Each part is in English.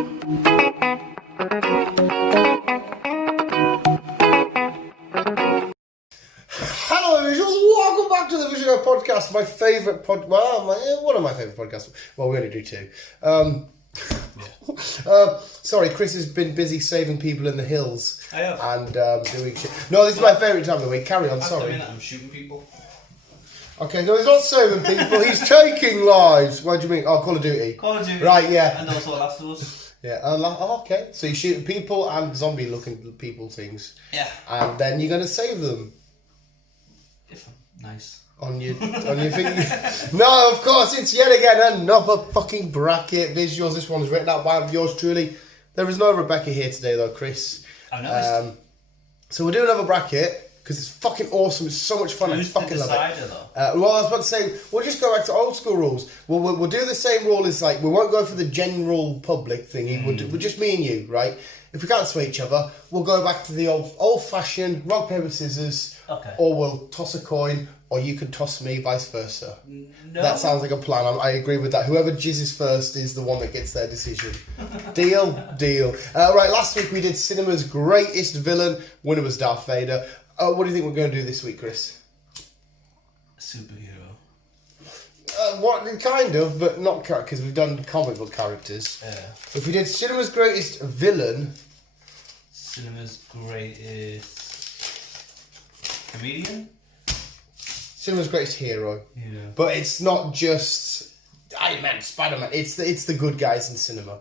Hello, visuals. Welcome back to the Visual Podcast. My favourite one of my favourite podcasts. Well, we only do two. Sorry, Chris has been busy saving people in the hills. I have. And doing shit. No, this is my favourite time of the week. Carry on, sorry. I'm shooting people. Okay, no, he's not saving people. He's taking lives. What do you mean? Oh, Call of Duty. Call of Duty. Right, yeah. And also Last of Us. Yeah, okay. So you're shooting people and zombie-looking people things. Yeah. And then you're going to save them. Nice. On your thing. No, of course, it's yet again another fucking bracket visuals. This one's written out by yours truly. There is no Rebecca here today though, Chris. I noticed. So we're doing another bracket because it's fucking awesome. It's so much fun. Who's I fucking the love decider, it. though? Well, I was about to say we'll just go back to old school rules. We'll do the same rule as like we won't go for the general public thingy. We'll just me and you, right? If we can't sway each other, we'll go back to the old fashioned rock paper scissors. Okay. Or we'll toss a coin, or you can toss me, vice versa. No. That sounds like a plan. I agree with that. Whoever jizzes first is the one that gets their decision. Deal. Right, last week we did cinema's greatest villain. Winner was Darth Vader. What do you think we're going to do this week, Chris? Superhero. What kind of, but not because we've done comic book characters. Yeah. If we did cinema's greatest villain, Cinema's greatest comedian. cinema's greatest hero. Yeah. But it's not just Iron Man, Spider-Man. It's the good guys in cinema.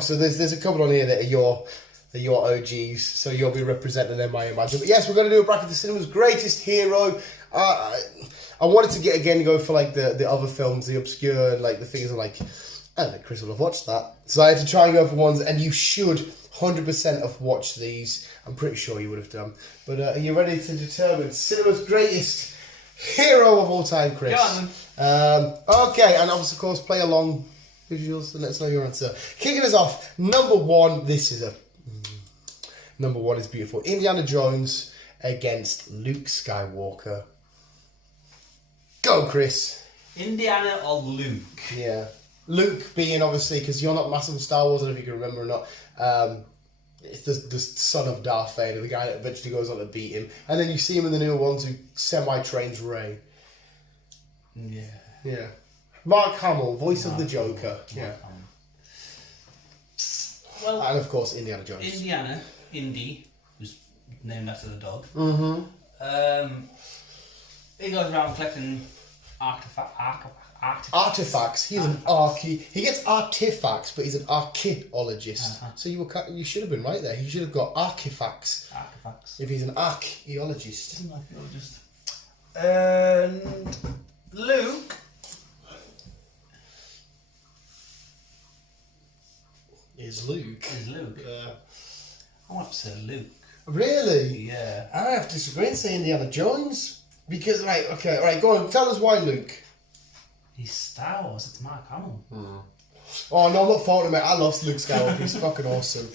So there's a couple on here that are your OGs. So you'll be representing them, I imagine. But yes, we're going to do a bracket of cinema's greatest hero. I wanted to go for like the other films, the obscure, and like the things of like, I don't think Chris will have watched that. So I had to try and go for ones, and you should 100% have watched these. I'm pretty sure you would have done. But are you ready to determine cinema's greatest hero of all time, Chris? Go on. Okay, and of course, play along visuals and let us know your answer. Kicking us off, number one. Number one is beautiful. Indiana Jones against Luke Skywalker. Go, Chris. Indiana or Luke? Yeah. Luke being obviously, because you're not massive in Star Wars, I don't know if you can remember or not. It's the son of Darth Vader, the guy that eventually goes on to beat him. And then you see him in the newer ones who semi-trains Rey. Yeah. Yeah. Mark Hamill, voice of the Joker. Yeah. Well, And of course, Indiana Jones. Indiana, Indy, who's named after the dog. Mm-hmm. He goes around collecting Artifacts. He's an he gets artifacts, but he's an archaeologist. So you should have been right there. He should have got artifacts. Artifacts. If he's an archaeologist. Isn't archaeologist. And Luke. Is Luke. I want to say Luke. Really? Yeah. I have to disagree and say Indiana Jones. Because, go on, tell us why Luke. He's Star Wars, it's Mark Hamill. Oh, no, I'm not faulting him, mate. I love Luke Skywalker. He's fucking awesome.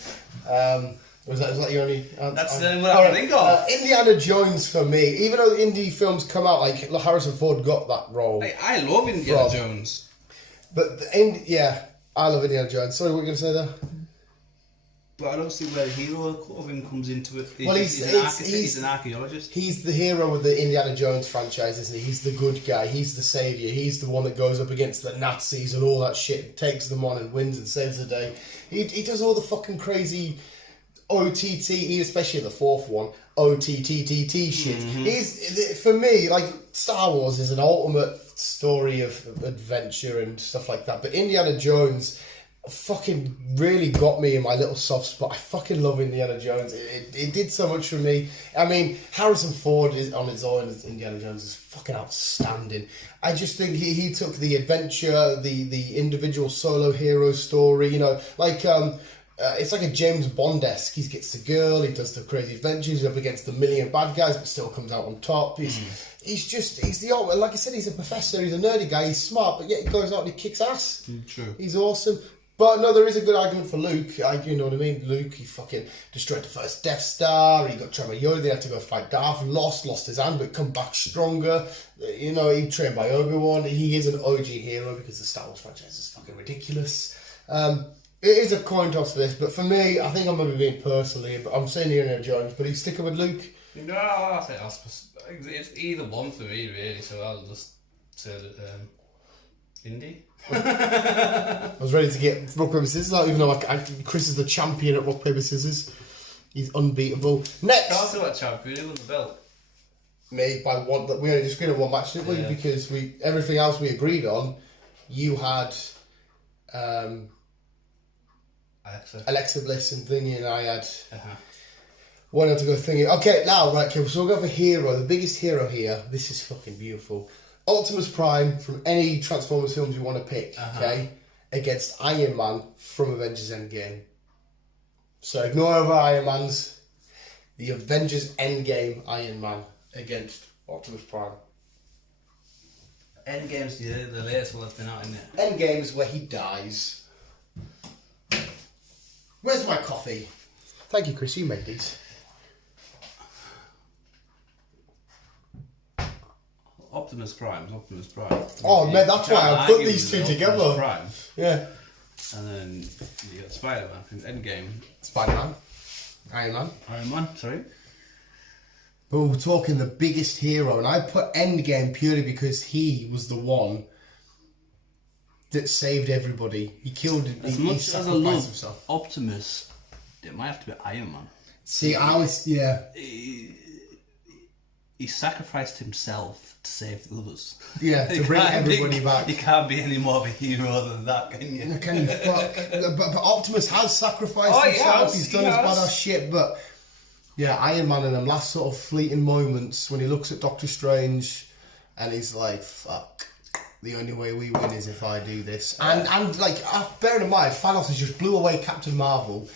Was that your only... That's what I can think of. Indiana Jones for me. Even though indie films come out, like Harrison Ford got that role. I love Indiana Jones. But, I love Indiana Jones. Sorry, what were you going to say there? But I don't see where the hero of him comes into it. Well, He's an archaeologist. He's the hero of the Indiana Jones franchise, isn't he? He's the good guy. He's the saviour. He's the one that goes up against the Nazis and all that shit, takes them on and wins and saves the day. He does all the fucking crazy OTT, especially the fourth one, OTTTT shit. For me, like, Star Wars is an ultimate story of adventure and stuff like that. But Indiana Jones fucking really got me in my little soft spot. I fucking love Indiana Jones. It did so much for me. I mean, Harrison Ford is on his own as Indiana Jones is fucking outstanding. I just think he took the adventure, the individual solo hero story, you know, like it's like a James Bond-esque. He gets the girl, he does the crazy adventures, up against the million bad guys, but still comes out on top. He's the ultimate, like I said, he's a professor, he's a nerdy guy, he's smart, but yet he goes out and he kicks ass. True. He's awesome. But no, there is a good argument for Luke. You know what I mean? Luke, he fucking destroyed the first Death Star. He got trained by Yoda. They had to go fight Darth. Lost his hand, but come back stronger. You know, he trained by Obi-Wan. He is an OG hero because the Star Wars franchise is fucking ridiculous. It is a coin toss for this, but for me, I think I'm going to be being personal here, but I'm saying Indiana Jones, but he's sticking with Luke. No, I think it's either one for me, really, so I'll just say that, Indy. I was ready to get rock, paper, scissors out, even though Chris is the champion at rock, paper, scissors. He's unbeatable. Next! Can't say what champion, he won the belt. Me, by one, we only just agreed on one match, didn't we? Yeah. Because everything else we agreed on, you had Alexa Bliss and Thingy, and I had... Why not to go Thingy? Okay, now, right, okay, so we'll go for hero. The biggest hero here, this is fucking beautiful. Optimus Prime from any Transformers films you want to pick, okay? Against Iron Man from Avengers Endgame. So ignore over Iron Man's. The Avengers Endgame Iron Man against Optimus Prime. Endgame's the latest one that's been out, isn't it? Endgame's where he dies. Where's my coffee? Thank you, Chris. You made these. Optimus Prime. Oh, man, that's You why can't I put argue these with two Optimus together. Prime. Yeah. And then you got Spider-Man from Endgame. Spider-Man. Iron Man. Iron Man, sorry. But we're talking the biggest hero, and I put Endgame purely because he was the one that saved everybody. He killed. As he much as I sacrificed love himself. Optimus, it might have to be Iron Man. See, I was He sacrificed himself to save the others. Yeah, to bring everybody back. You can't be any more of a hero than that, can you? Can you fuck? But Optimus has sacrificed Oh, he himself. has, He's done he his has. badass shit, but yeah, Iron Man in them last sort of fleeting moments when he looks at Doctor Strange and he's like, "Fuck." The only way we win is if I do this. And like, bearing in mind, Thanos has just blew away Captain Marvel.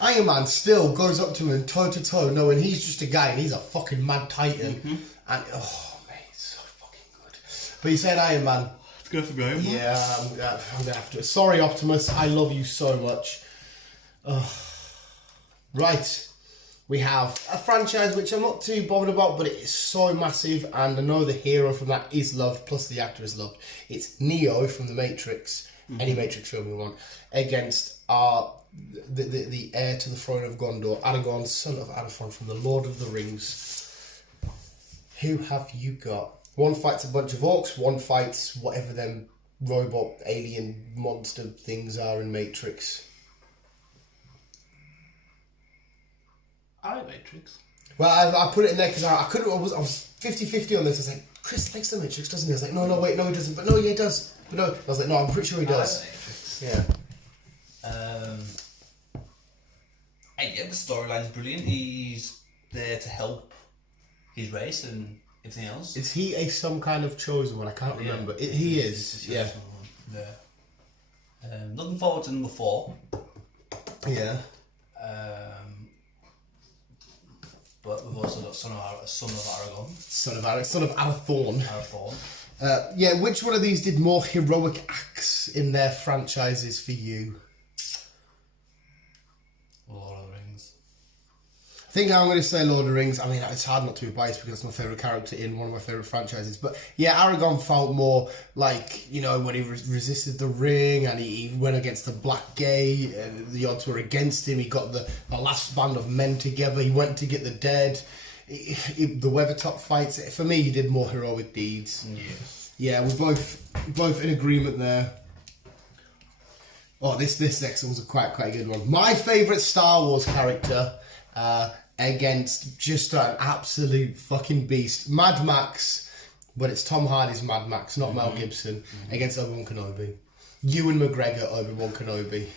Iron Man still goes up to him toe to toe, knowing he's just a guy and he's a fucking mad titan. And oh mate, it's so fucking good. But you said Iron Man. Let's go for Iron Man. Yeah, I'm gonna have to. Sorry, Optimus. I love you so much. Right. We have a franchise which I'm not too bothered about, but it is so massive, and I know the hero from that is loved, plus the actor is loved. It's Neo from The Matrix, any Matrix film you want, against the heir to the throne of Gondor, Aragorn, son of Arathorn from The Lord of the Rings. Who have you got? One fights a bunch of orcs, one fights whatever them robot, alien, monster things are in Matrix. I like Matrix. Well, I put it in there because I couldn't. I was 50-50 on this. I was like, Chris likes the Matrix, doesn't he? I was like, no, wait, no, he doesn't. But no, yeah, he does. But no, I was like, no, I'm pretty sure he does. I like Matrix. Yeah. And yeah, the storyline's brilliant. He's there to help his race and everything else. Is he some kind of chosen one? I can't remember. He is. Yeah. Looking forward to number 4. Yeah. But we've also got Son of Aragon. Son of Arathorn. Arathorn. Yeah. Which one of these did more heroic acts in their franchises for you? Lord of the Rings. I think I'm going to say Lord of the Rings. I mean, it's hard not to be biased because it's my favourite character in one of my favourite franchises. But yeah, Aragon felt more like, you know, when he resisted the ring and he went against the Black Gate, the odds were against him. He got the last band of men together. He went to get the dead. The Weathertop fights. For me, he did more heroic deeds. Yeah, we're both in agreement there. Oh, this next one's quite a good one. My favourite Star Wars character against just an absolute fucking beast. Mad Max, but it's Tom Hardy's Mad Max, not Mel Gibson, against Obi-Wan Kenobi. Ewan McGregor, Obi-Wan Kenobi.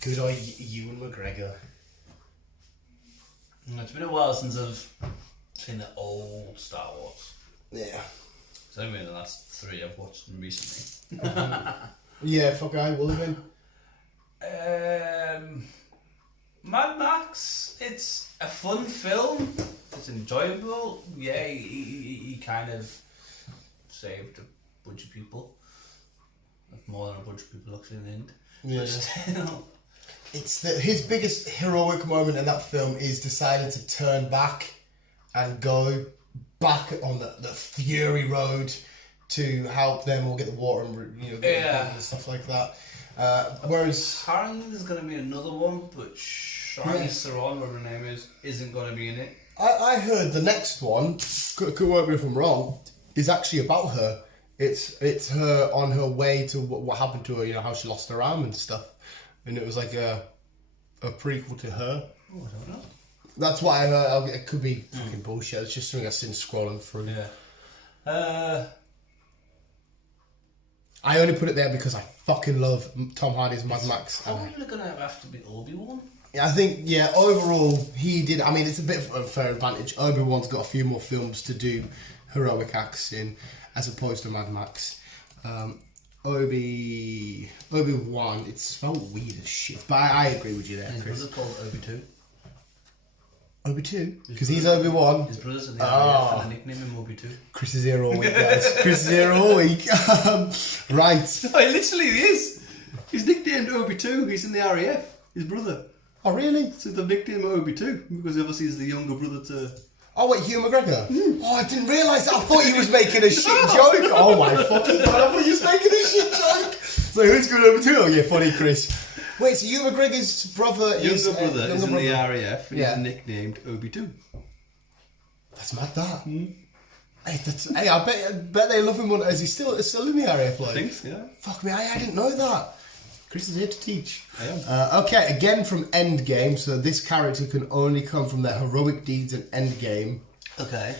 Good old Ewan McGregor. It's been a while since I've seen the old Star Wars. Yeah. It's only the last 3 I've watched them recently. Yeah, fuck I will have been. Mad Max, it's a fun film. It's enjoyable. Yeah, he kind of saved a bunch of people. More than a bunch of people actually in the end. Yeah. But still. It's his biggest heroic moment in that film is deciding to turn back and go back on the Fury Road to help them all get the water and get the and stuff like that. Whereas Apparently there's going to be another one, but Charlize Theron, whatever her name is, isn't going to be in it. I heard the next one, could work me if I'm wrong, is actually about her. It's her on her way to what happened to her, you know, how she lost her arm and stuff. And it was like a prequel to her. Oh, I don't know. That's what I heard. It could be fucking bullshit. It's just something I've seen scrolling through. Yeah. I only put it there because I fucking love Tom Hardy's Mad Max. Probably going to have to be Obi-Wan. I think, overall, he did. I mean, it's a bit of an unfair advantage. Obi-Wan's got a few more films to do heroic acts in, as opposed to Mad Max. Obi-Wan, it's spelled weird as shit. But I agree with you there, His Chris. brother's called Obi-2. Obi-2? Because he's Obi-Wan. His brother's in the RAF and they nickname him Obi-2. Chris is here all week, guys. Chris is here all week. Right. No, he literally is. He's nicknamed Obi-2. He's in the RAF. His brother. Oh, really? So they've nicknamed him Obi-2 because obviously he's the younger brother to... Oh, wait, Hugh McGregor? Oh, I didn't realise that. I thought he was making a shit joke. Oh, my fucking God. I thought he was making a shit joke. So who's going Obi-2? Oh, yeah, funny, Chris. Wait, so Hugh McGregor's brother is... Younger brother is in brother. the RAF and Yeah. he's nicknamed Obi-2. That's mad, that. Hey, I bet they love him. Is he still in the RAF? Like? Thanks, yeah. Fuck me, I didn't know that. Chris is here to teach. I am. Okay, again from Endgame. So this character can only come from their heroic deeds in Endgame. Okay.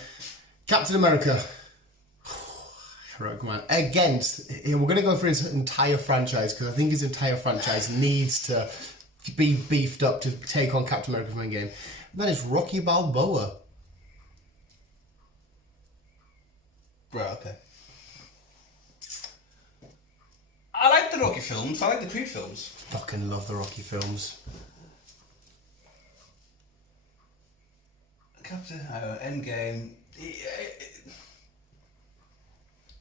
Captain America. Heroic man. Against, we're going to go through his entire franchise because I think his entire franchise needs to be beefed up to take on Captain America from Endgame. And that is Rocky Balboa. Right, okay. I like the Rocky films. I like the Creed films. Fucking love the Rocky films. Captain Endgame.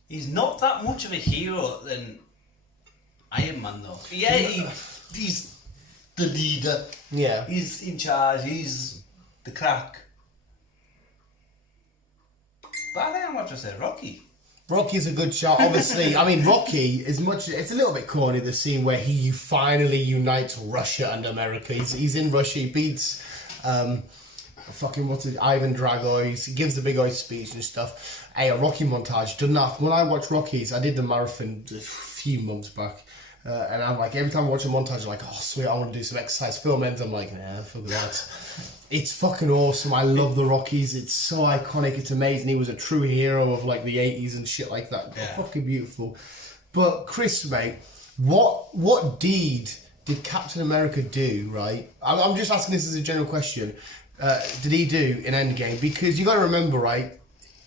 He's not that much of a hero than Iron Man, though. Yeah, he's the leader. Yeah. He's in charge. He's the crack. But I think I'm going to say Rocky. Rocky's a good shot, obviously. I mean, Rocky is it's a little bit corny, the scene where he finally unites Russia and America. He's in Russia, he beats Ivan Drago, he gives the big old speech and stuff. Hey, a Rocky montage, done that. When I watch Rockies, I did the marathon a few months back, and I'm like, every time I watch a montage, I'm like, oh sweet, I want to do some exercise. Film ends, I'm like, nah, fuck that. It's fucking awesome. I love the Rockies. It's so iconic. It's amazing. He was a true hero of like the 80s and shit like that. Yeah. Fucking beautiful. But Chris, mate, what deed did Captain America do, right? I'm just asking this as a general question. Did he do in Endgame? Because you got to remember, right,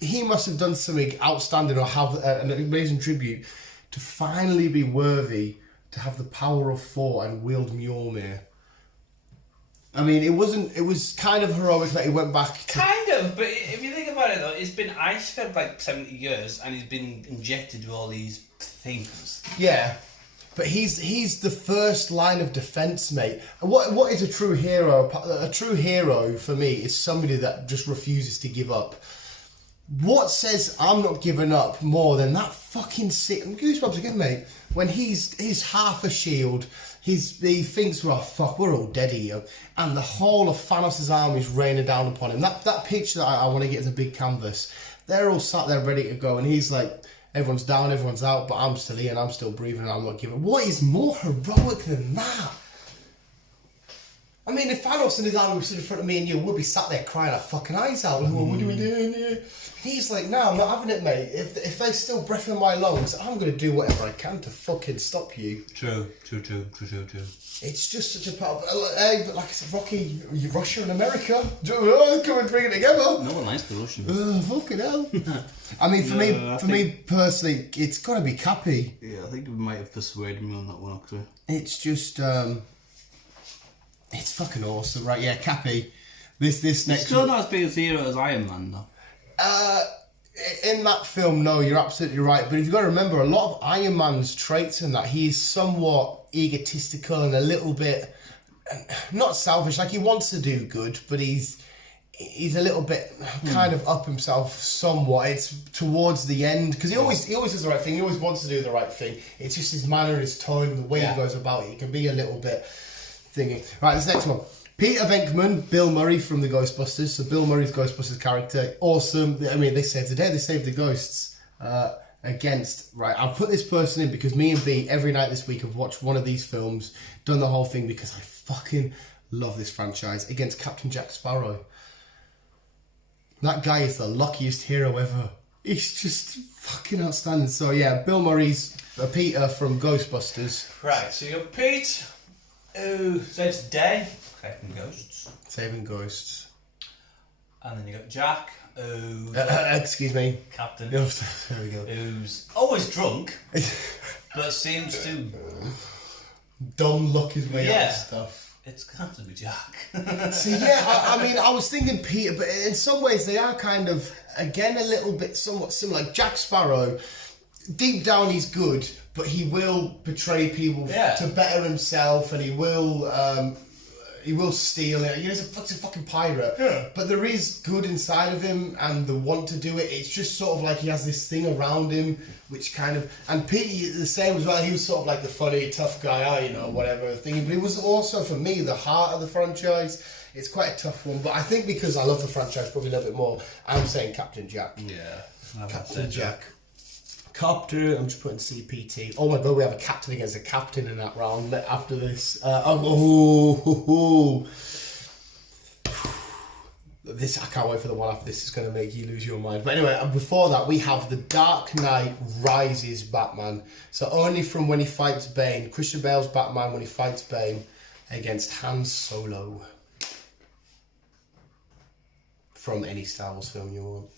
he must have done something outstanding or have an amazing tribute to finally be worthy to have the power of Thor and wield Mjolnir. I mean, it was kind of heroic that he went back to... Kind of, but if you think about it though, it's been ice for like 70 years and he's been injected with all these things. Yeah, but he's the first line of defence, mate. And what is a true hero? A true hero, for me, is somebody that just refuses to give up. What says I'm not giving up more than that fucking sick... Goosebumps again, mate. When he's half a shield... He thinks, well, fuck, we're all dead here. And the whole of Thanos' army is raining down upon him. That picture that I want to get is a big canvas. They're all sat there ready to go. And he's like, everyone's down, everyone's out, but I'm still here and I'm still breathing and I'm not giving. What is more heroic than that? I mean, if Thanos and his army were sitting in front of me and you, we'd be sat there crying our fucking eyes out. Well, what are we doing here? He's like, no, I'm not having it, mate. If there's still breath in my lungs, I'm going to do whatever I can to fucking stop you. True. It's just such a part of... but like I said, Rocky, Russia and America. Come and bring it together. No one likes the Russians. Fucking hell. I mean, for me personally, it's got to be Cappy. Yeah, I think we might have persuaded me on that one, actually. It's just... it's fucking awesome, right? Yeah, Cappy. This next... Still not as big a hero as Iron Man, though. In that film, no, you're absolutely right. But if you've got to remember, a lot of Iron Man's traits in that, he's somewhat egotistical and a little bit, not selfish, like he wants to do good, but he's he's a little bit kind of up himself somewhat. It's towards the end because he always does the right thing. He always wants to do the right thing. It's just his manner, his tone, and the way he goes about it. He can be a little bit thingy. Right, this next one. Peter Venkman, Bill Murray from the Ghostbusters. So Bill Murray's Ghostbusters character, awesome. I mean, they saved the day. They saved the ghosts against. Right, I'll put this person in because me and B every night this week have watched one of these films, done the whole thing because I fucking love this franchise against Captain Jack Sparrow. That guy is the luckiest hero ever. He's just fucking outstanding. So yeah, Bill Murray's Peter from Ghostbusters. Right, so you got Pete, who saves the day, collecting ghosts. Saving ghosts. And then you got Jack, who... excuse me. Captain. There we go. Who's always drunk, but seems to... Dumb luck his way out of stuff. It's going to have to be Jack. So yeah, I mean, I was thinking Peter, but in some ways they are kind of, again, a little bit somewhat similar. Like Jack Sparrow, deep down he's good, but he will betray people to better himself, and he will steal it. He's a fucking pirate. Yeah. But there is good inside of him and the want to do it. It's just sort of like he has this thing around him, which kind of... And Pete, the same as well. He was sort of like the funny, tough guy, whatever thing. But he was also, for me, the heart of the franchise. It's quite a tough one. But I think because I love the franchise probably a little bit more, I'm saying Captain Jack. Yeah. Captain Jack. Captain, I'm just putting CPT. Oh my god, we have a captain against a captain in that round after this. This, I can't wait for the one after this. Is going to make you lose your mind. But anyway, before that, we have the Dark Knight Rises Batman. So only from when he fights Bane. Christian Bale's Batman when he fights Bane against Han Solo. From any Star Wars film you want.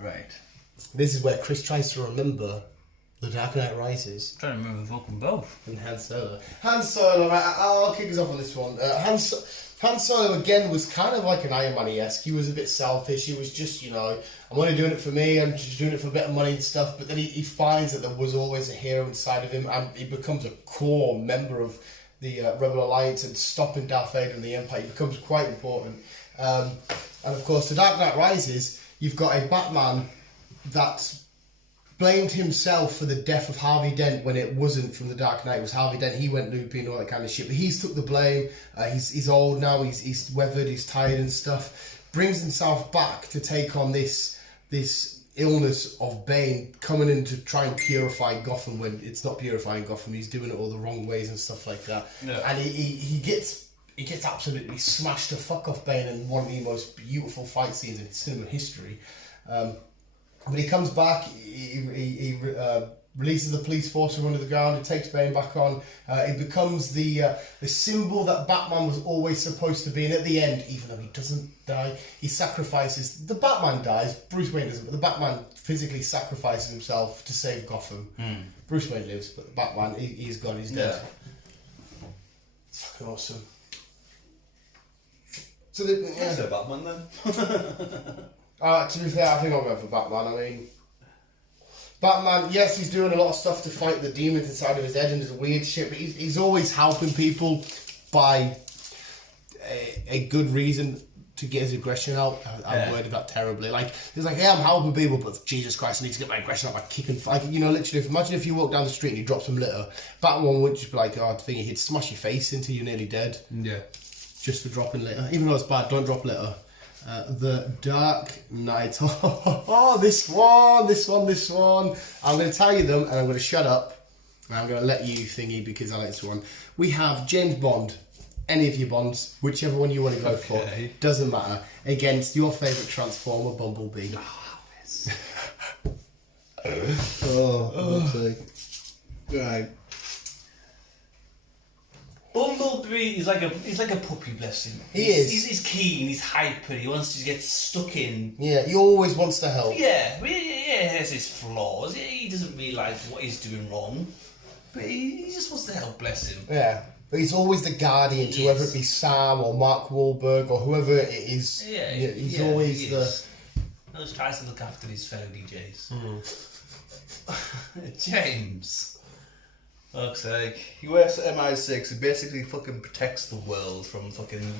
Right. This is where Chris tries to remember The Dark Knight Rises. I'm trying to remember fucking both. And Han Solo. Han Solo, right, I'll kick us off on this one. Han Solo, again, was kind of like an Iron Man-esque. He was a bit selfish. He was just, I'm only doing it for me. I'm just doing it for a bit of money and stuff. But then he finds that there was always a hero inside of him. And he becomes a core member of the Rebel Alliance and stopping Darth Vader and the Empire. He becomes quite important. And, of course, The Dark Knight Rises... You've got a Batman that blamed himself for the death of Harvey Dent when it wasn't from the Dark Knight. It was Harvey Dent. He went loopy and all that kind of shit. But he's took the blame. He's old now. He's weathered. He's tired and stuff. Brings himself back to take on this illness of Bane coming in to try and purify Gotham when it's not purifying Gotham. He's doing it all the wrong ways and stuff like that. Yeah. And he gets absolutely smashed to fuck off Bane in one of the most beautiful fight scenes in cinema history. But he comes back, he releases the police force from under the ground, he takes Bane back on, he becomes the symbol that Batman was always supposed to be, and at the end, even though he doesn't die, he sacrifices, the Batman dies, Bruce Wayne doesn't, but the Batman physically sacrifices himself to save Gotham. Bruce Wayne lives, but the Batman, he's gone, he's dead. It's fucking awesome. So Is it Batman then? To be fair, I think I'll go for Batman. I mean, Batman, yes, he's doing a lot of stuff to fight the demons inside of his head and his weird shit, but he's always helping people by a good reason to get his aggression out. I worded that terribly. Like, he's like, yeah, I'm helping people, but Jesus Christ, I need to get my aggression out by kicking. Like, literally, imagine if you walk down the street and you drop some litter. Batman wouldn't just be like, oh, thingy, he'd smash your face into you're nearly dead. Yeah. Just for dropping litter. Even though it's bad, don't drop litter. The Dark Knight. This one. I'm going to tell you them and I'm going to shut up. And I'm going to let you thingy because I like this one. We have James Bond. Any of your Bonds, whichever one you want to go for. Doesn't matter. Against your favourite Transformer, Bumblebee. Right. Bumblebee is like a puppy, bless him. He's keen, he's hyper, he wants to get stuck in. Yeah, he always wants to help. Yeah, he has his flaws. He doesn't realise what he's doing wrong, but he just wants to help, bless him. Yeah, but he's always the guardian to whether it be Sam or Mark Wahlberg or whoever it is. Yeah, he's always the. He always tries to look after his fellow DJs. James. Fuck's sake. He wears MI6 and basically fucking protects the world from fucking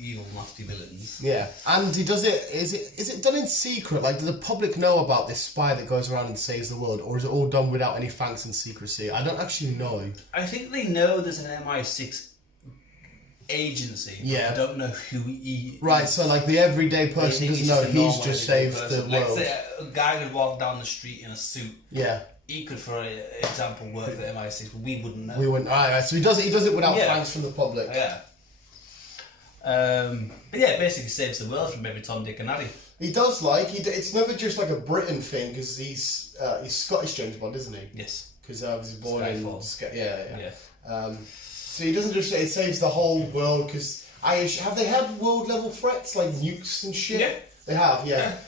evil, nasty villains. Yeah, and he does it. Is it done in secret? Like, does the public know about this spy that goes around and saves the world, or is it all done without any thanks and secrecy? I don't actually know. I think they know there's an MI6 agency. But Yeah. they don't know who he. Right, so like the everyday They person think doesn't know a he's normal just everyday saved the person. Like, world. say a guy could walk down the street in a suit. Yeah, He could, for example, work for the MI6, but we wouldn't know. we wouldn't. Alright, so he does it without Yeah. thanks from the public. Yeah. But yeah, basically saves the world from every Tom, Dick, and Harry. He does it's never just like a Britain thing because he's Scottish James Bond, isn't he? Yes. Because he was born Skyfall. in yeah. Yeah. So he doesn't just it saves the whole world because have they had world level threats like nukes and shit? Yeah. They have, yeah.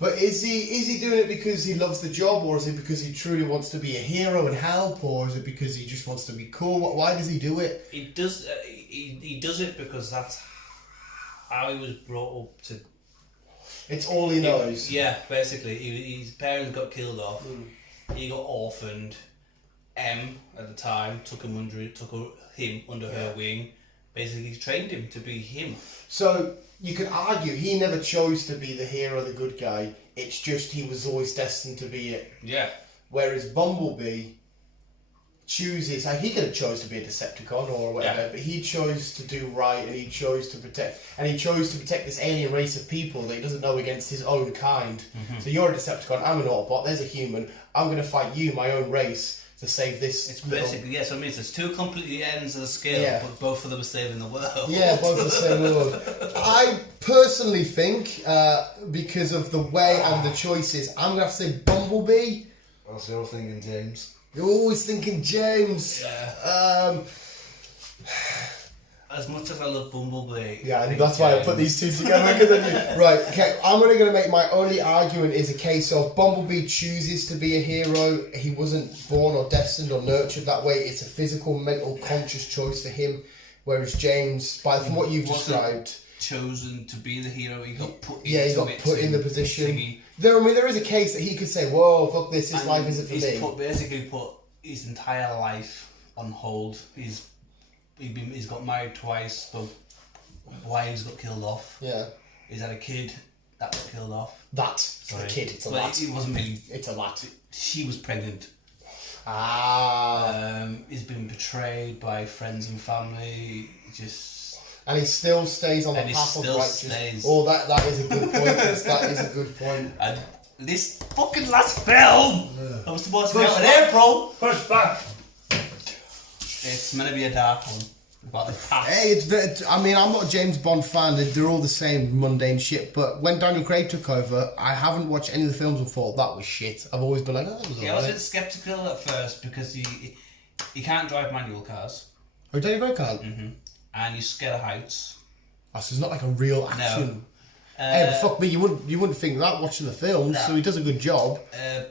But is he doing it because he loves the job, or is it because he truly wants to be a hero and help, or is it because he just wants to be cool? Why does he do it? He does. He does it because that's how he was brought up to. It's all he knows. Yeah, basically, his parents got killed off. He got orphaned. M at the time took him under her wing. Basically, trained him to be him. So you could argue he never chose to be the hero, the good guy. It's just he was always destined to be it. Yeah. Whereas Bumblebee chooses, like he could have chose to be a Decepticon or whatever, but he chose to do right, and he chose to protect this alien race of people that he doesn't know against his own kind. So you're a Decepticon, I'm an Autobot, there's a human, I'm going to fight you, my own race, to save this. It's basically, so it means there's two completely ends of the scale, but both of them are saving the world. Yeah, both the same world. I personally think, because of the way and the choices, I'm going to have to say Bumblebee. That's your thinking, James. You're always thinking James. Yeah. As much as I love Bumblebee. Yeah, and that's why I put these two together. Right, okay, I'm only going to make my only argument is a case of Bumblebee chooses to be a hero. He wasn't born or destined or nurtured that way. It's a physical, mental, conscious choice for him. Whereas James, from what you've described, chosen to be the hero, he got put into he got put in the position. There is a case that he could say, "Whoa, fuck this! This life isn't for me." Basically put his entire life on hold. He's got married twice. Both wives got killed off. Yeah. He's had a kid that got killed off. It's a kid. It's a lad. It wasn't really. It's a lad. She was pregnant. He's been betrayed by friends and family. And he still stays on the path of righteousness. Oh, that is a good point. That is a good point. And this fucking last film, I was supposed to be out in April. Push back. It's meant to be a dark one about the past. Hey, I'm not a James Bond fan. They're all the same mundane shit. But when Daniel Craig took over, I haven't watched any of the films before. That was shit. I've always been like, oh, that was I was a bit sceptical at first because you can't drive manual cars. Oh, Daniel Craig can't? Mm-hmm. And you're scared of heights. Oh, so it's not like a real action. No. Hey, but fuck me, you wouldn't think that watching the film. No. So he does a good job.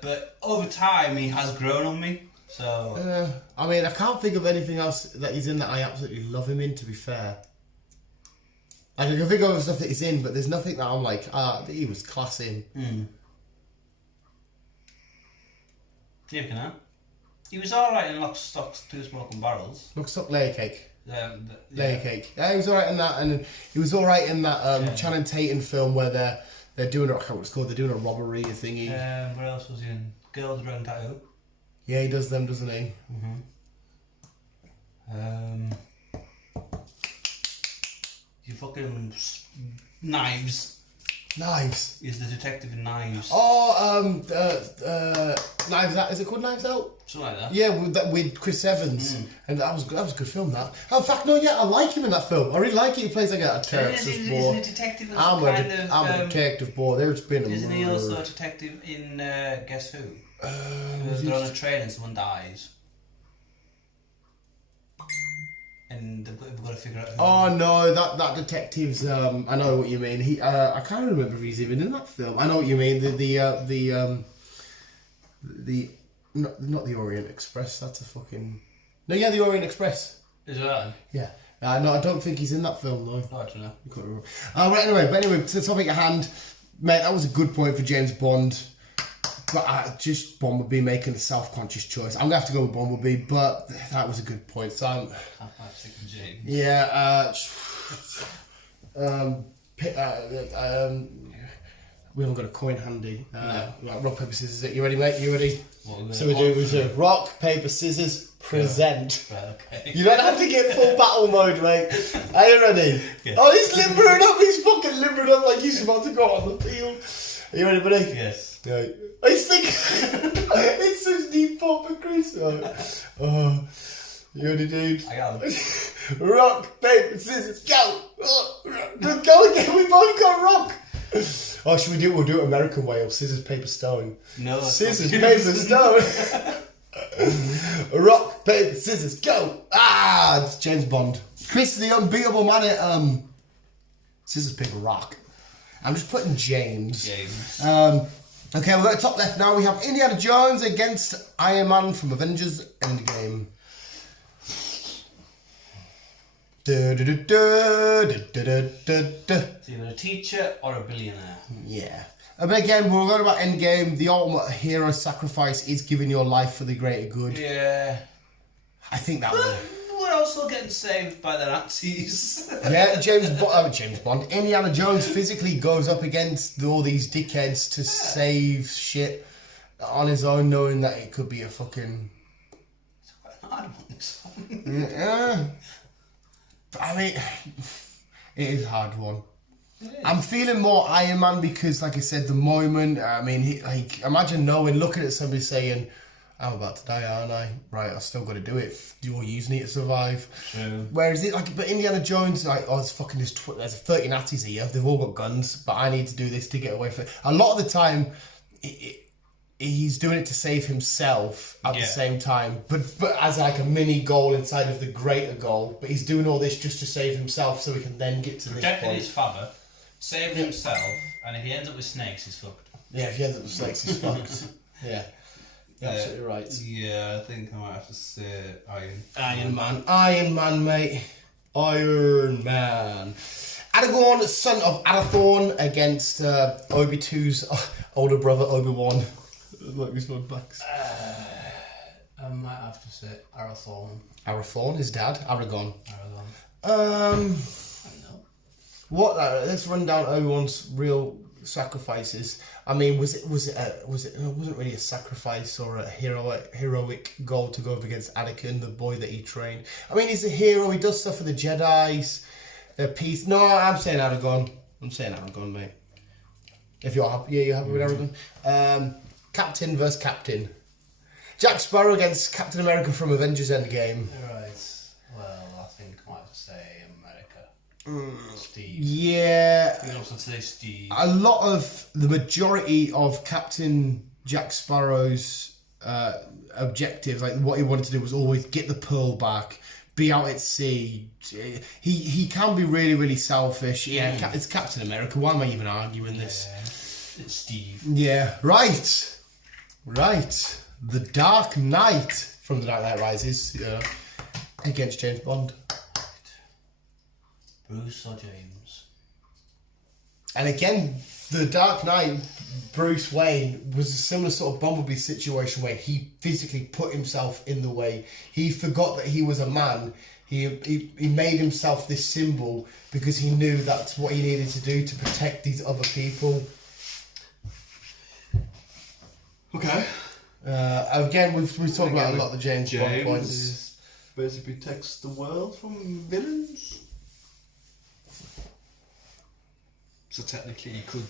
But over time, he has grown on me. So I mean, I can't think of anything else that he's in that I absolutely love him in. To be fair, like, I can think of stuff that he's in, but there's nothing that I'm like, he was class in. Yeah, can I? He was alright in Lock, Stock, Two Smoking Barrels. Look, Stock, Layer Cake. Layer Cake. Yeah, he was alright in that, and he was alright in that Channing Tatum film where they're doing I can't remember what it's called. They're doing a robbery thingy. What else was he in? Girl with a Dragon Tattoo. Yeah, he does them, doesn't he? You fucking Knives. Knives. He's the detective in Knives. Oh, Knives Out. Is it called Knives Out? Something like that. Yeah, with Chris Evans, and that was a good film. That. In fact, no, yeah, I like him in that film. I really like it. He plays like a terrorist boy. Isn't he a detective? I'm a detective boy. There's been a. Isn't he also a detective in Guess Who? They're on a train and someone dies. And they've got to figure out who. Oh no, that detective's. I know what you mean. I can't remember if he's even in that film. I know what you mean. Not the Orient Express. That's a fucking. No, yeah, the Orient Express. Is that? Yeah. No, I don't think he's in that film though. Oh, I don't know. I can't remember. Right, anyway, to the topic at hand, mate. That was a good point for James Bond. But just Bumblebee making a self-conscious choice. I'm gonna have to go with Bumblebee, but that was a good point. So James. yeah, We haven't got a coin handy. Right, rock, paper, scissors. You ready, mate? You ready? What So we do rock, paper, scissors, present. Right, okay. You don't have to get full battle mode, mate. Are you ready? Yeah. Oh, he's limbering up. He's fucking limbering up like he's about to go on the field. Are you ready, buddy? Yes. Right. He's thinking. It's such deep pop and Chris. Oh, you ready, dude? I got him. Rock, paper, scissors, go! Go again. We both got rock. Oh, should we do? We'll do it American way or scissors, paper, stone. No. Scissors, paper, stone. Rock, paper, scissors, go! Ah, it's James Bond. Chris is the unbeatable man at scissors, paper, rock. I'm just putting James. Okay, we've got top left now. We have Indiana Jones against Iron Man from Avengers Endgame. It's either a teacher or a billionaire. Yeah. But again, we're going about Endgame. The ultimate hero sacrifice is giving your life for the greater good. Yeah. I think that would. We're also getting saved by the Nazis. Yeah, James Bond. Indiana Jones physically goes up against all these dickheads to save shit on his own, knowing that it could be a fucking. It's quite a hard one, this one. Yeah. I mean, it is a hard one. I'm feeling more Iron Man because, like I said, the moment. I mean, imagine looking at somebody saying, "I'm about to die, aren't I? Right, I still got to do it. You use need to survive." True. Whereas but Indiana Jones, there's 30 Nazis here. They've all got guns, but I need to do this to get away from it. A lot of the time, he's doing it to save himself at the same time, but as like a mini goal inside of the greater goal. But he's doing all this just to save himself, so he can then get to this Protecting point. his father, saving himself, and if he ends up with snakes, he's fucked. Yeah, if he ends up with snakes, he's fucked. Yeah, you're absolutely right. Yeah, I think I might have to say Iron Man, mate. Iron Man. Aragorn, son of Arathorn, against Obi-2's older brother, Obi-Wan. Like these fun facts. I might have to say Arathorn. Arathorn, his dad, Aragorn. I don't know. What? Let's run down Obi-Wan's real sacrifices. I mean, was it? It wasn't really a sacrifice or a heroic goal to go up against Anakin, the boy that he trained. I mean, he's a hero. He does stuff for the Jedi's. Peace. No, I'm saying Aragorn. Mate. If you're happy, you're happy with Aragorn. Captain versus Captain. Jack Sparrow against Captain America from Avengers Endgame. Right. Well, I think I might have to say America. Steve. Yeah. You can also say Steve. A lot of the majority of Captain Jack Sparrow's objectives, like what he wanted to do, was always get the pearl back, be out at sea. He can be really, really selfish. Yeah, it's Captain America. Why am I even arguing this? It's Steve. Yeah, right. The Dark Knight from The Dark Knight Rises against James Bond. Bruce or James? And again, The Dark Knight, Bruce Wayne, was a similar sort of Bumblebee situation where he physically put himself in the way. He forgot that he was a man. He made himself this symbol because he knew that's what he needed to do to protect these other people. Okay. Again, we've talked about a lot of the James Bond points. Basically protects the world from villains. So technically he could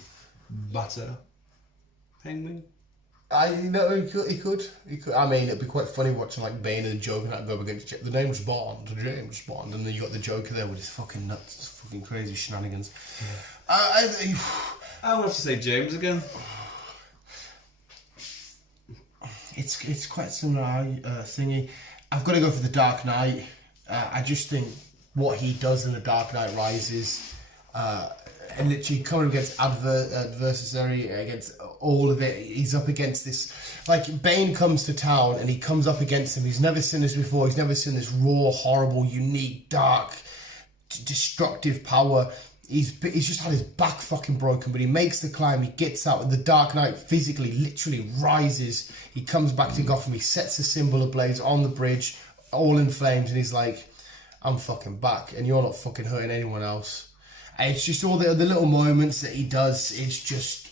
batter Penguin. He could. I mean, it'd be quite funny watching like Bane and Joker that go up against the name's Bond, James Bond, and then you got the Joker there with his fucking nuts, fucking crazy shenanigans. I would have to say James again. It's quite similar thingy. I've got to go for the Dark Knight. I just think what he does in the Dark Knight Rises, and literally coming against adversary, against all of it. He's up against this, like Bane comes to town and he comes up against him. He's never seen this before. He's never seen this raw, horrible, unique, dark, destructive power. He's just had his back fucking broken, but he makes the climb, he gets out, and the Dark Knight physically, literally rises. He comes back to Gotham, he sets the symbol ablaze on the bridge, all in flames, and he's like, I'm fucking back, and you're not fucking hurting anyone else. And it's just all the little moments that he does. It's just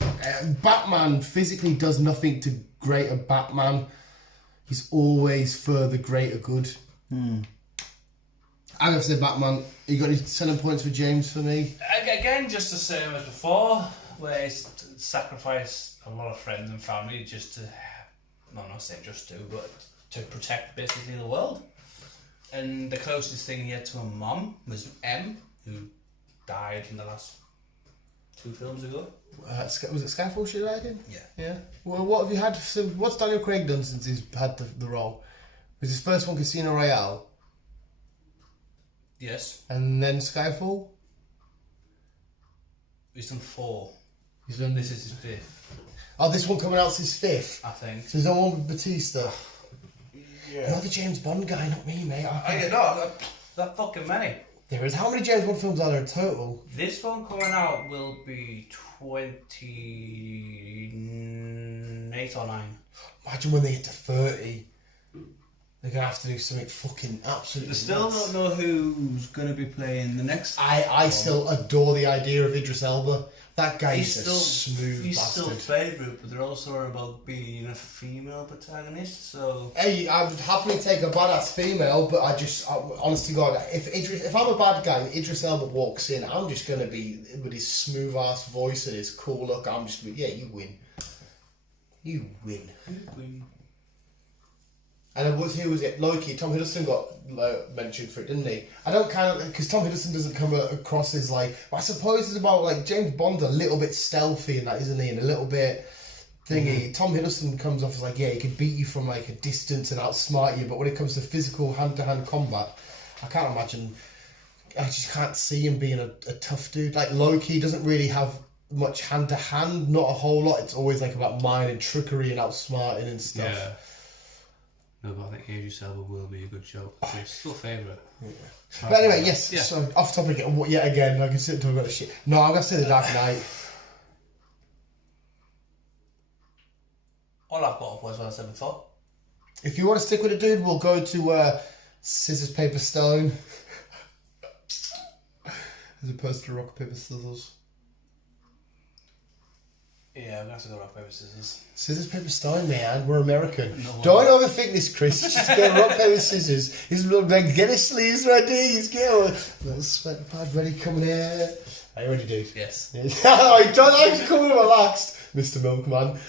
Batman physically does nothing to greater Batman. He's always for the greater good. I've said Batman. You got any selling points for James for me? Again, just the same as before, where he's sacrificed a lot of friends and family just to, well, not saying just to, but to protect basically the world. And the closest thing he had to a mum was M, who died in the last 2 films ago. Was it Skyfall she died in? Yeah. Yeah. Well, what have you had? So what's Daniel Craig done since he's had the role? Was his first one Casino Royale? Yes. And then Skyfall? He's done 4. He's done This is his 5th, Oh, this one coming out's his 5th. I think. So there's no one with Batista. Yeah. You're the James Bond guy, not me, mate. I know, that fucking many. There is. How many James Bond films are there in total? This one coming out will be 28 or 9. Imagine when they get to 30. They're going to have to do something fucking absolutely They still nuts. don't know who's going to be playing the next. I still adore the idea of Idris Elba. That guy He's is still a smooth he's bastard. still favourite, but they're also about being a female protagonist. So Hey, I would happily take a badass female, but honest to God, if I'm a bad guy and Idris Elba walks in, I'm just going to be, with his smooth ass voice and his cool look, I'm just going to be, yeah, you win. You win. And who was it? Loki. Tom Hiddleston got mentioned for it, didn't he? I don't because Tom Hiddleston doesn't come across as like. I suppose it's about like James Bond's a little bit stealthy in that, isn't he? And a little bit thingy. Tom Hiddleston comes off as like, yeah, he can beat you from like a distance and outsmart you, but when it comes to physical hand-to-hand combat, I can't imagine. I just can't see him being a tough dude. Like Loki doesn't really have much hand-to-hand, not a whole lot. It's always like about mind and trickery and outsmarting and stuff. Yeah. No, but I think Idris Elba will be a good show. It's still favourite. Yeah. But anyway, yes, Yeah. so off topic yet again, I can sit and talk about this shit. No, I'm going to say The Dark Knight. all I've got was what I said before. If you want to stick with it, dude, we'll go to scissors, paper, stone. As opposed to rock, paper, scissors. Yeah, I'm gonna have to go rock paper scissors. Scissors, paper, stone, man. We're American. No, Don't overthink this, Chris. It's just go rock, paper, scissors. He's like, get his sleeves ready. He's getting little sweat pad ready coming here. Are you ready, dude? Yes. Oh, he don't like to come relaxed, Mr. Milkman.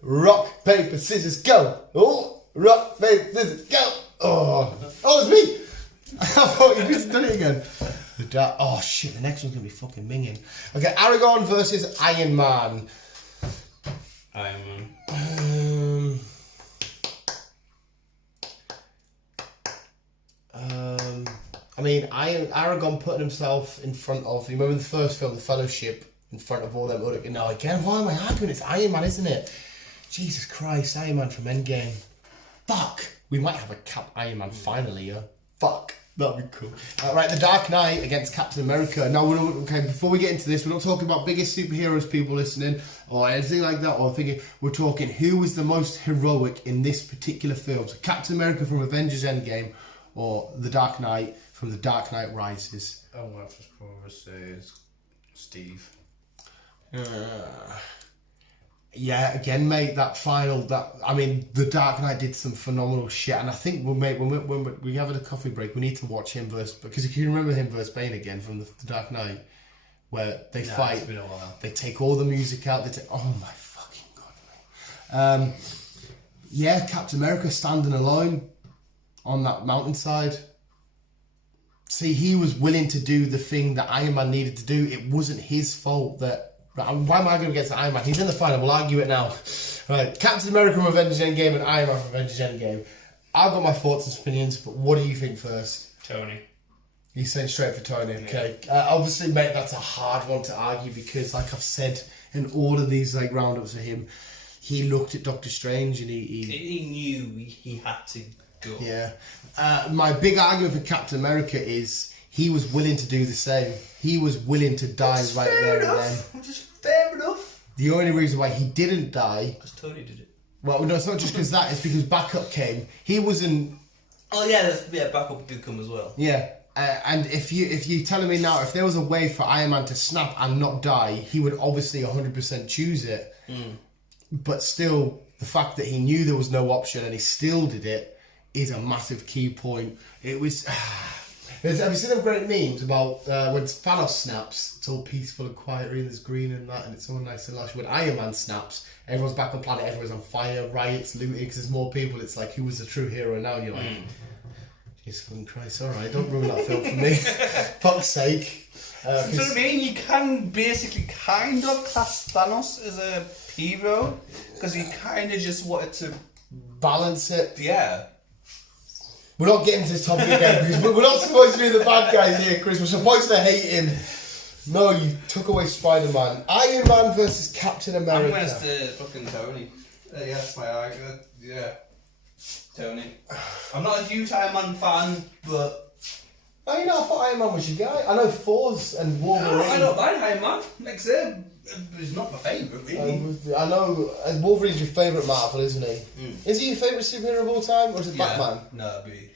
Rock, paper, scissors, go. Oh, rock, paper, scissors, go. Oh, it's me. I thought you just done it again. Oh shit, the next one's gonna be fucking minging. Okay, Aragorn versus Iron Man. Iron Man. I mean, Aragorn putting himself in front of, you remember the first film, The Fellowship, in front of all them other, now again, why am I arguing? It's Iron Man, isn't it? Jesus Christ, Iron Man from Endgame. Fuck! We might have a Cap Iron Man finally, yeah? Fuck. That'd be cool. Right, The Dark Knight against Captain America. Now, okay, before we get into this, we're not talking about biggest superheroes, people listening, or anything like that, or thinking, we're talking who was the most heroic in this particular film. So Captain America from Avengers Endgame, or The Dark Knight from The Dark Knight Rises. I'm gonna have to probably say Steve. Yeah, again, mate, The Dark Knight did some phenomenal shit, and I think when we have a coffee break, we need to watch him versus, because if you remember him versus Bane again from the Dark Knight, where they fight, It's been a while. they take all the music out, oh my fucking god, mate. Yeah, Captain America standing alone on that mountainside. See, he was willing to do the thing that Iron Man needed to do. It wasn't his fault that... Why am I going against Iron Man? He's in the final. We'll argue it now. Right, Captain America from Avengers Endgame and Iron Man from Avengers Endgame. I've got my thoughts and opinions, but what do you think first? Tony. You're saying straight for Tony, okay. Obviously, mate, that's a hard one to argue because, like I've said in all of these like roundups for him, he looked at Doctor Strange and He knew he had to go. Yeah. My big argument for Captain America is he was willing to do the same. He was willing to die right there and then. Just fair enough. The only reason why he didn't die... Because Tony did it. Well, no, it's not just because that. It's because backup came. He wasn't... Oh, yeah, backup did come as well. Yeah. And if you're telling me now, if there was a way for Iron Man to snap and not die, he would obviously 100% choose it. But still, the fact that he knew there was no option and he still did it is a massive key point. It was... have you seen them great memes about when Thanos snaps, it's all peaceful and quiet, and there's green and that, and it's all nice and lush. When Iron Man snaps, everyone's back on planet, everyone's on fire, riots, looting, because there's more people. It's like, who was the true hero now? And you're like, Jesus fucking Christ, alright, don't ruin that film for me. Fuck's sake. So I mean, you can basically kind of class Thanos as a hero, because he kind of just wanted to... balance it. Yeah. We're not getting to this topic again because we're not supposed to be the bad guys here, Chris. We're supposed to hate him. No, you took away Spider-Man. Iron Man versus Captain America. I'm against fucking Tony. Yeah, that's my argument. Yeah. Tony. I'm not a huge Iron Man fan, but... Oh, you know, I thought Iron Man was your guy. I know Thor's and Wolverine. No, I don't mind Iron Man. Like I said, he's not my favourite, really. I know Wolverine's your favourite Marvel, isn't he? Is he your favourite superhero of all time, or is it Batman? No, it'd be...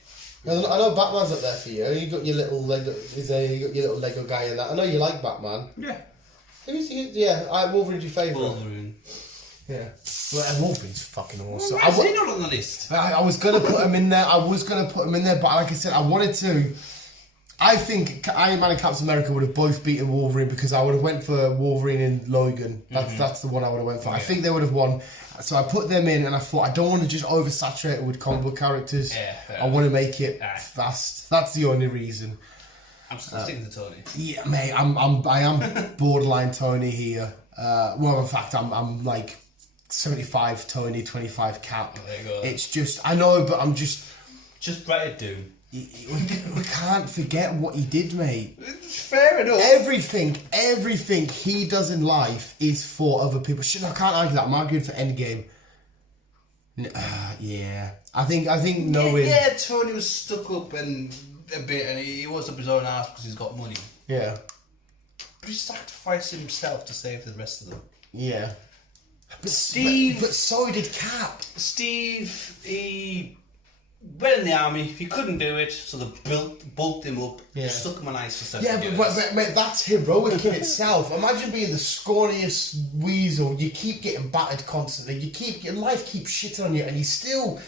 I know Batman's up there for you. You got your little Lego. You got your little Lego guy in that. I know you like Batman. Yeah. Wolverine's your favourite. Wolverine. Yeah. Well, Wolverine's fucking awesome. Why is he not on the list? I was gonna put him in there. But like I said, I wanted to. I think Iron Man and Captain America would have both beaten Wolverine because I would have went for Wolverine and Logan. That's the one I would have went for. Yeah. I think they would have won. So I put them in and I thought I don't want to just oversaturate it with comic book characters. I want to make it fast. That's the only reason. I'm still sticking to Tony. Yeah, mate. I am borderline Tony here. Well, in fact, I'm like 75 Tony, 25 Cap. There you go. It's just I know, but I'm just Brighter Doom. We can't forget what he did, mate. Fair enough. Everything he does in life is for other people. Shit, I can't argue that. I'm arguing for Endgame. Yeah, I think knowing. Yeah, Tony was stuck up and a bit, and he was up his own ass because he's got money. Yeah, but he sacrificed himself to save the rest of them. Yeah, but so did Cap. Steve, he went in the army. He couldn't do it, so they bulked him up, stuck him on ice for 7 years. But mate, that's heroic in itself. Imagine being the scrawniest weasel. You keep getting battered constantly. Your life keeps shitting on you, and you still.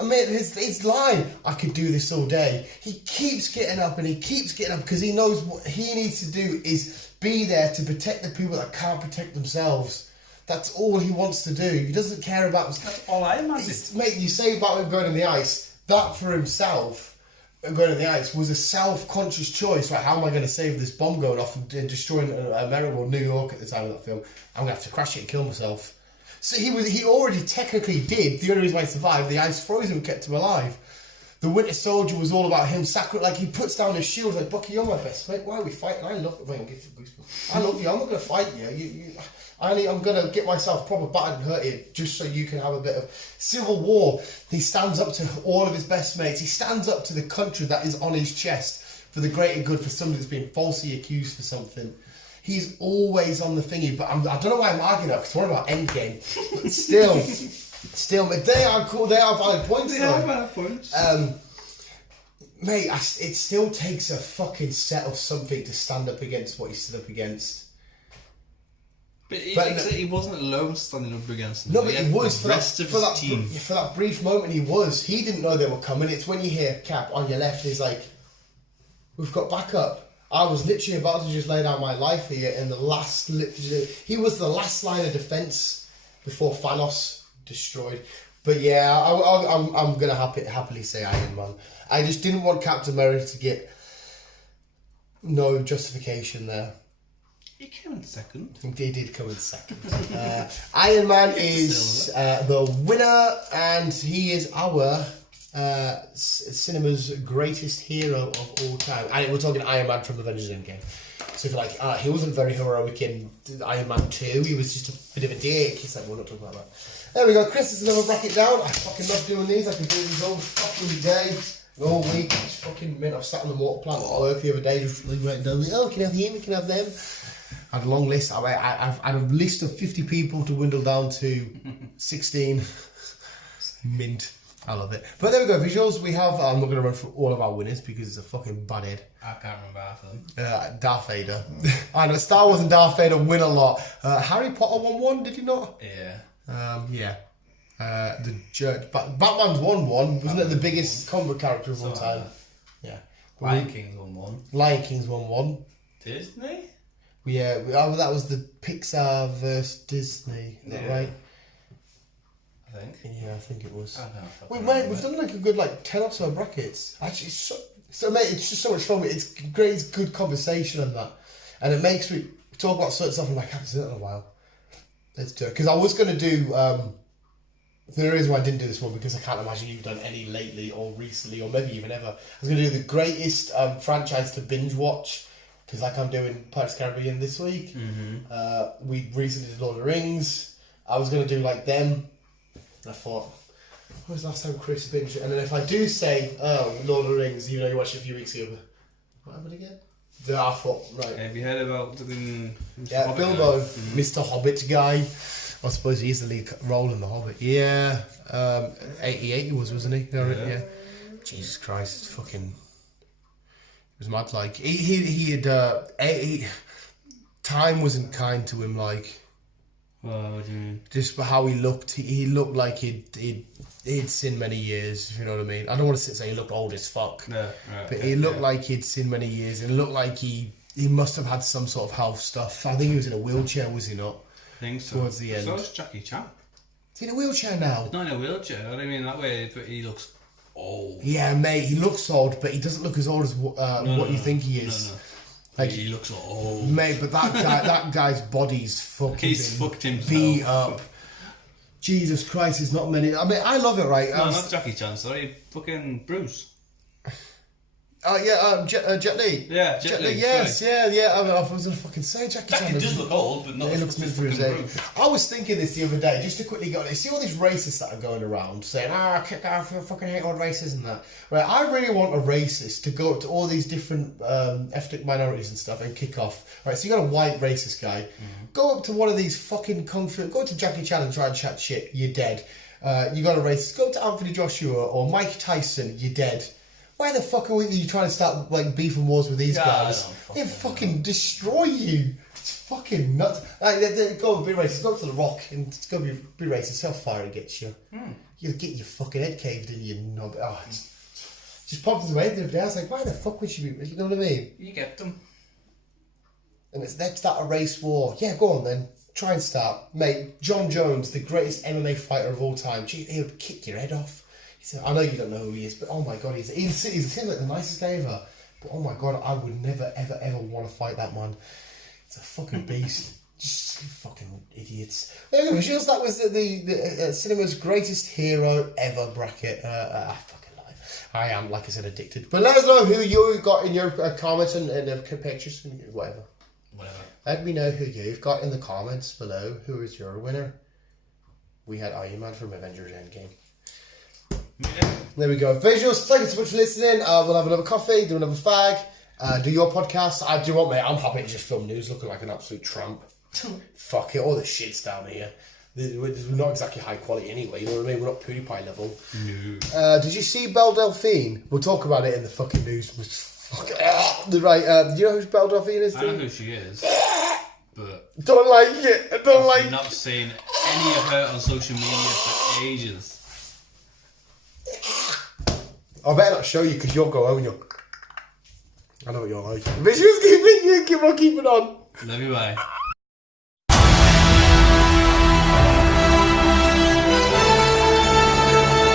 I mean, his line, I could do this all day. He keeps getting up and he keeps getting up because he knows what he needs to do is be there to protect the people that can't protect themselves. That's all he wants to do. He doesn't care about... That's all I imagine. Mate, you say about him going in the ice. That for himself, going in the ice, was a self-conscious choice. Right, how am I going to save this bomb going off and destroying America or New York at the time of that film? I'm going to have to crash it and kill myself. So he already technically did. The only reason why he survived, the ice froze him, kept him alive. The Winter Soldier was all about him he puts down his shield like, Bucky, you're my best mate. Why are we fighting? I love it. I love you. I'm not going to fight you. I'm going to get myself proper battered and hurt here just so you can have a bit of Civil War. He stands up to all of his best mates. He stands up to the country that is on his chest for the greater good for somebody that's been falsely accused for something. He's always on the thingy, but I don't know why I'm arguing that because we're about Endgame. But still, they are cool. They are valid points. They are valid points. Mate, it still takes a fucking set of something to stand up against what he stood up against. But he wasn't alone standing up against them. No, but he was for that team. For that brief moment, he was. He didn't know they were coming. It's when you hear Cap on your left, he's like, "We've got backup." I was literally about to just lay down my life here, and he was the last line of defense before Thanos destroyed. But yeah, I'm gonna happily say Iron Man. I just didn't want Captain America to get no justification there. He came in second. He did come in second. Iron Man is the winner, and he is our cinema's greatest hero of all time. And we're talking Iron Man from Avengers Endgame. So if you're like, he wasn't very heroic in Iron Man 2, he was just a bit of a dick. He's like, we're not talking about that. There we go, Chris, there's another bracket down. I fucking love doing these. I can do these all fucking day, all week. It's fucking mint. I've sat on the water plant at work the other day, just writing down, can I have him, can I have them? I had a long list. I've had a list of 50 people to dwindle down to 16. Mint. I love it. But there we go, visuals. We have, I'm not going to run through all of our winners because it's a fucking bad head. I can't remember half of them. Darth Vader. I know Star Wars and Darth Vader win a lot. Harry Potter won one, did he not? Yeah. Yeah. The Judge. Batman's won one. Wasn't it the biggest comic character of all time? Yeah. Lion King's won one. Lion King's won one. Disney? Yeah, that was the Pixar versus Disney. Is that right? I think. Yeah, I think it was. I don't know if I We've done like a good 10 or so brackets. Actually, so mate, it's just so much fun. It's great, it's good conversation and that, and it makes me talk about certain stuff. I'm like, I haven't done it in a while. Let's do it because I was going to do. The reason why I didn't do this one because I can't imagine you've done any lately or recently or maybe even ever. I was going to do the greatest franchise to binge watch because I'm doing Pirates of the Caribbean this week. Mm-hmm. We recently did Lord of the Rings. I was going to do them. I thought, when was the last time Chris binged it? And then if I do say, Lord of the Rings, even though you watched it a few weeks ago, what happened again? Then I thought, right. Have you heard about Mr. Yeah, Hobbit Bilbo, Mr. Hobbit guy. I suppose he's the lead role in The Hobbit. Yeah, 88 he wasn't he? Yeah. Jesus Christ, it's fucking... It was mad, he had... time wasn't kind to him, Well, what do you mean? just for how he looked. He looked like he'd sinned many years, if you know what I mean. I don't want to say he looked old as fuck. No, right, But he looked like he'd sinned many years, and it looked like he must have had some sort of health stuff. I think he was in a wheelchair, was he not? I think so. Towards the end. So is Jackie Chan. Is he in a wheelchair now? He's not in a wheelchair, I don't mean that way, but he looks old. Yeah, mate, he looks old, but he doesn't look as old as what you think he is. No. He looks old. Mate, but that guy's body's fucking He's fucked himself. beat up. Jesus Christ, there's not many. I mean, I love it, right? No, not Jackie Chan, sorry. Fucking Bruce. Jet Li. Yeah, Jet Li. Yes, sorry. yeah. I was gonna fucking say Jackie Chan. He does look old, but not He as looks much mid as for his fucking age. Bruce. I was thinking this the other day, just to quickly go. See all these racists that are going around saying, I fucking hate all racism and that. Right, I really want a racist to go up to all these different ethnic minorities and stuff and kick off. Right, so you got a white racist guy, go up to one of these fucking kung fu, go to Jackie Chan and try and chat shit, you're dead. You got a racist, go to Anthony Joshua or Mike Tyson, you're dead. Why the fuck are you trying to start beefing wars with these guys? They fucking destroy you. It's fucking nuts. Go be racist. Go to the Rock and go be racist. See how far it gets you. You'll get your fucking head caved in, you knob. Oh, just popped into my head the other day. I was like, why the fuck would you be? You know what I mean? You get them. And let's start a race war. Yeah, go on then. Try and start. Mate, John Jones, the greatest MMA fighter of all time. Gee, he'll kick your head off. I know you don't know who he is, but oh my god, he seems like the nicest guy ever. But oh my god, I would never, ever, ever want to fight that man. It's a fucking beast. Just fucking idiots. There you go, Visuals. That was the cinema's greatest hero ever bracket. I fucking love it. I am, like I said, addicted. But let us know who you got in your comments and pictures and whatever. Let me know who you've got in the comments below. Who is your winner? We had Iron Man from Avengers Endgame. Yeah. There we go. Visuals, thank you so much for listening. We'll have another coffee, do another fag, do your podcast. I do what, mate. I'm happy to just film news looking like an absolute tramp. Fuck it, all the shit's down here. We're not exactly high quality anyway, you know what I mean? We're not PewDiePie level. No. Did you see Belle Delphine? We'll talk about it in the fucking news. Right, do you know who Belle Delphine is? I know who she is, but... Don't like it. I don't like it. I've not seen any of her on social media for ages. I better not show you because you'll go home and you'll... I know what you're like. Visuals, keep it on. Love you, bye.